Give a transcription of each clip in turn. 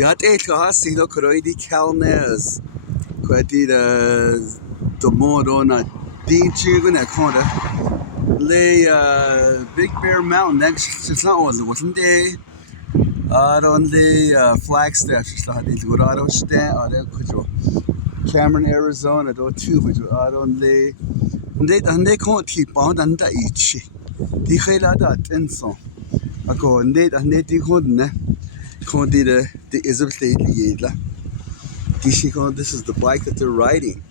Ja, det har sino kroidi Calnez. Quati the Morona Dichuguna Conda. Lay Big Bear Mountain next to Sloan wasn't they? On the Flagstaff, the Dorado stand, or the Cameron, Arizona, do two, which are on the they can't keep on and each. The Hela that and so. I go and they couldn't. The This is the bike that they're riding.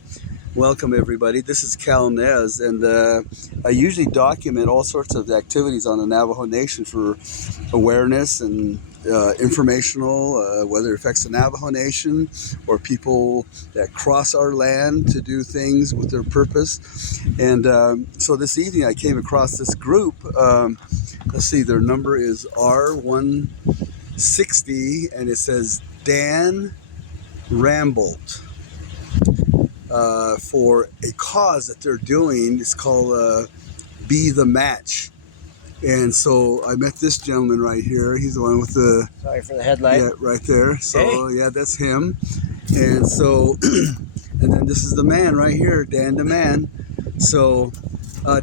Welcome everybody. This is Cal Nez, and I usually document all sorts of activities on the Navajo Nation for awareness and informational, whether it affects the Navajo Nation or people that cross our land to do things with their purpose. And so this evening I came across this group. Let's see, their number is R160, and it says Dan Rambold. For a cause that they're doing. It's called Be the Match. And so I met this gentleman right here. He's the one with the... Sorry for the headlight. Yeah, right there. So, hey. Yeah, that's him. And so, and then this is the man right here, Dan the Man. So,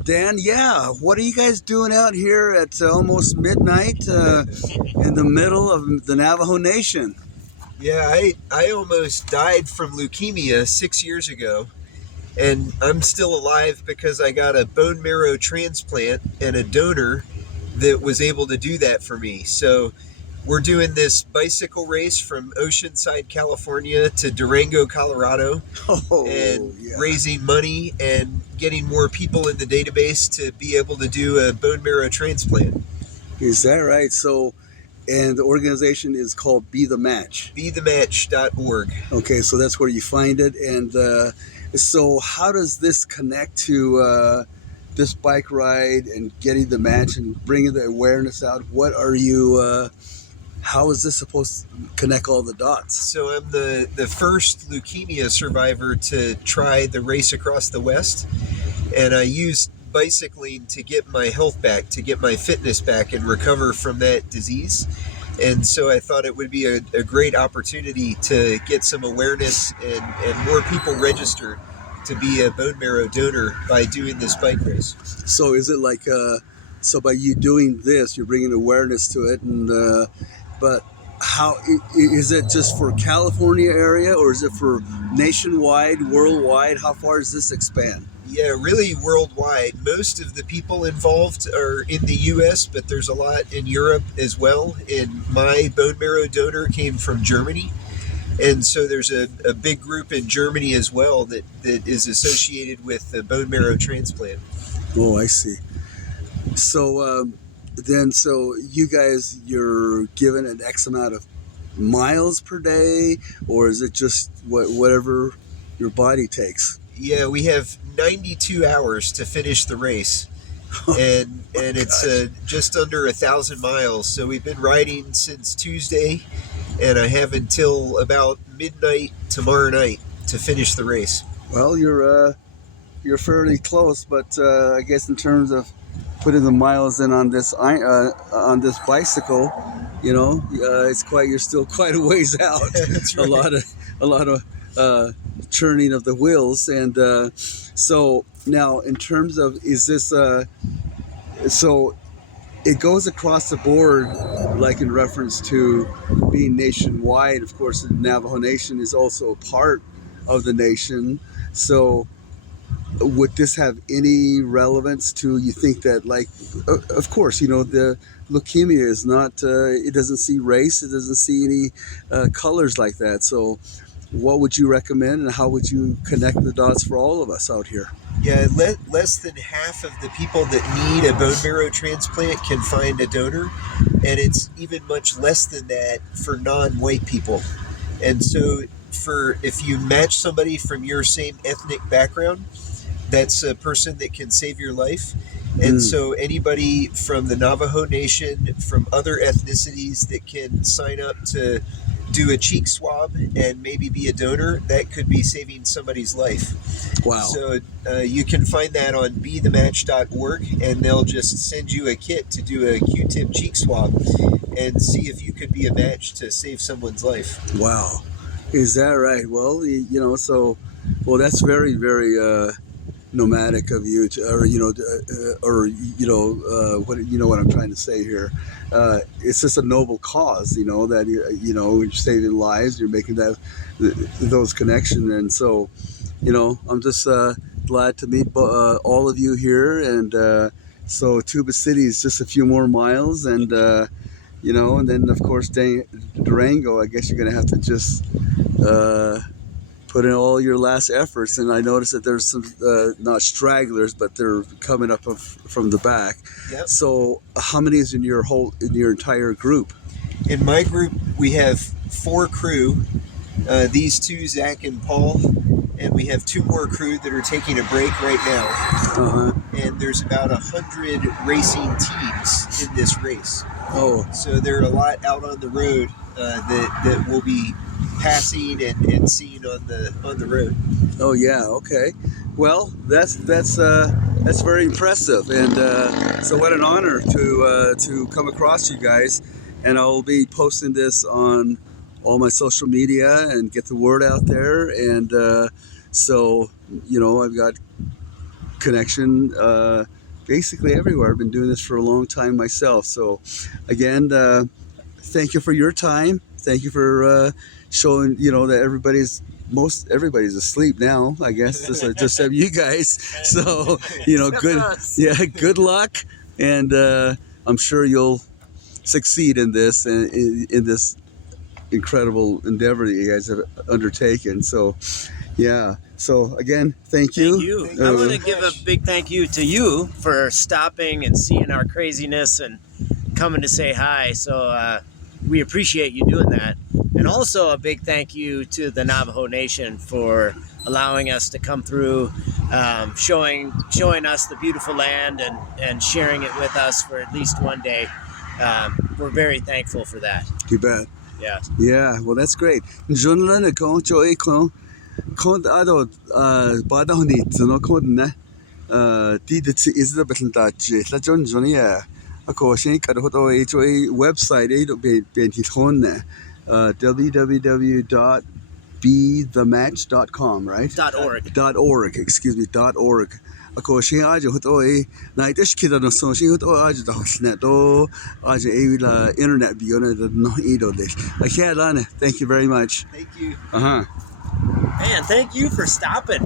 Dan, yeah, what are you guys doing out here at almost midnight in the middle of the Navajo Nation? Yeah, I almost died from leukemia 6 years ago, and I'm still alive because I got a bone marrow transplant and a donor that was able to do that for me. So we're doing this bicycle race from Oceanside, California to Durango, Colorado, raising money and getting more people in the database to be able to do a bone marrow transplant. Is that right? So... And the organization is called Be the Match. BeTheMatch.org. Okay, so that's where you find it. And so how does this connect to this bike ride and getting the match and bringing the awareness out? What are you, how is this supposed to connect all the dots? So I'm the first leukemia survivor to try the race across the West. And I used bicycling to get my health back, to get my fitness back and recover from that disease. And so I thought it would be a great opportunity to get some awareness and more people register to be a bone marrow donor by doing this bike race. So is it like, so by you doing this, you're bringing awareness to it, and but how is it just for California area, or is it for nationwide, worldwide? How far does this expand? Yeah, really worldwide. Most of the people involved are in the U.S., but there's a lot in Europe as well. And my bone marrow donor came from Germany. And so there's a big group in Germany as well that is associated with the bone marrow transplant. Oh, I see. So so you guys, you're given an X amount of miles per day, or is it just whatever your body takes? Yeah, we have 92 hours to finish the race, and it's just under 1,000 miles. So we've been riding since Tuesday, and I have until about midnight tomorrow night to finish the race. Well, you're fairly close, but I guess in terms of putting the miles in on this bicycle, you know, you're still quite a ways out. That's right. A lot of churning of the wheels. And so now in terms of, is this so it goes across the board, like in reference to being nationwide. Of course, the Navajo Nation is also a part of the nation. So would this have any relevance to, you think that, like, of course, you know, the leukemia is not, it doesn't see race, it doesn't see any colors like that. So what would you recommend, and how would you connect the dots for all of us out here? Yeah, less than half of the people that need a bone marrow transplant can find a donor, and it's even much less than that for non-white people. And so if you match somebody from your same ethnic background, that's a person that can save your life. And so anybody from the Navajo Nation, from other ethnicities that can sign up to do a cheek swab and maybe be a donor, that could be saving somebody's life. Wow. So you can find that on bethematch.org, and they'll just send you a kit to do a Q-tip cheek swab and see if you could be a match to save someone's life. Wow. Is that right? Well, so, well, that's very, very nomadic of you, what what I'm trying to say here. It's just a noble cause, that you're saving lives, you're making those connections, and so, I'm just glad to meet all of you here, and so Tuba City is just a few more miles, and and then of course Durango. I guess you're gonna have to just put in all your last efforts. And I noticed that there's some not stragglers, but they're coming up from the back. Yep. So how many is in your entire group? In my group, we have 4 crew. These 2, Zach and Paul, and we have 2 more crew that are taking a break right now. Uh-huh. And there's about 100 racing teams in this race. Oh. So there are a lot out on the road that will be passing and seeing on the road. Oh yeah. Okay. Well, that's very impressive, and so what an honor to come across you guys. And I'll be posting this on all my social media and get the word out there. And so I've got connection basically everywhere. I've been doing this for a long time myself. So again, thank you for your time. Thank you for showing that everybody's asleep now, I guess. Just have you guys. So good luck, and I'm sure you'll succeed in this in this incredible endeavor that you guys have undertaken. So so again, thank you. Thank you. I want to give a big thank you to you for stopping and seeing our craziness and coming to say hi. So we appreciate you doing that. And also a big thank you to the Navajo Nation for allowing us to come through, showing us the beautiful land and sharing it with us for at least one day. We're very thankful for that. You bet. Yeah. Yeah, well, that's great. Junlan ko joy ko ado bada honi tno ko na di de is the betan ta je la jon ya ako shin ka ho to joy website e do be ti thon na www.bethematch.com, right? .org. Excuse me, .org. Ako shin ajo ho to e na itish kida no so shin ho to ajo da hosna to ajo e la internet bi ona no ido de. Thank you very much. Thank you. Uh-huh. Man, thank you for stopping.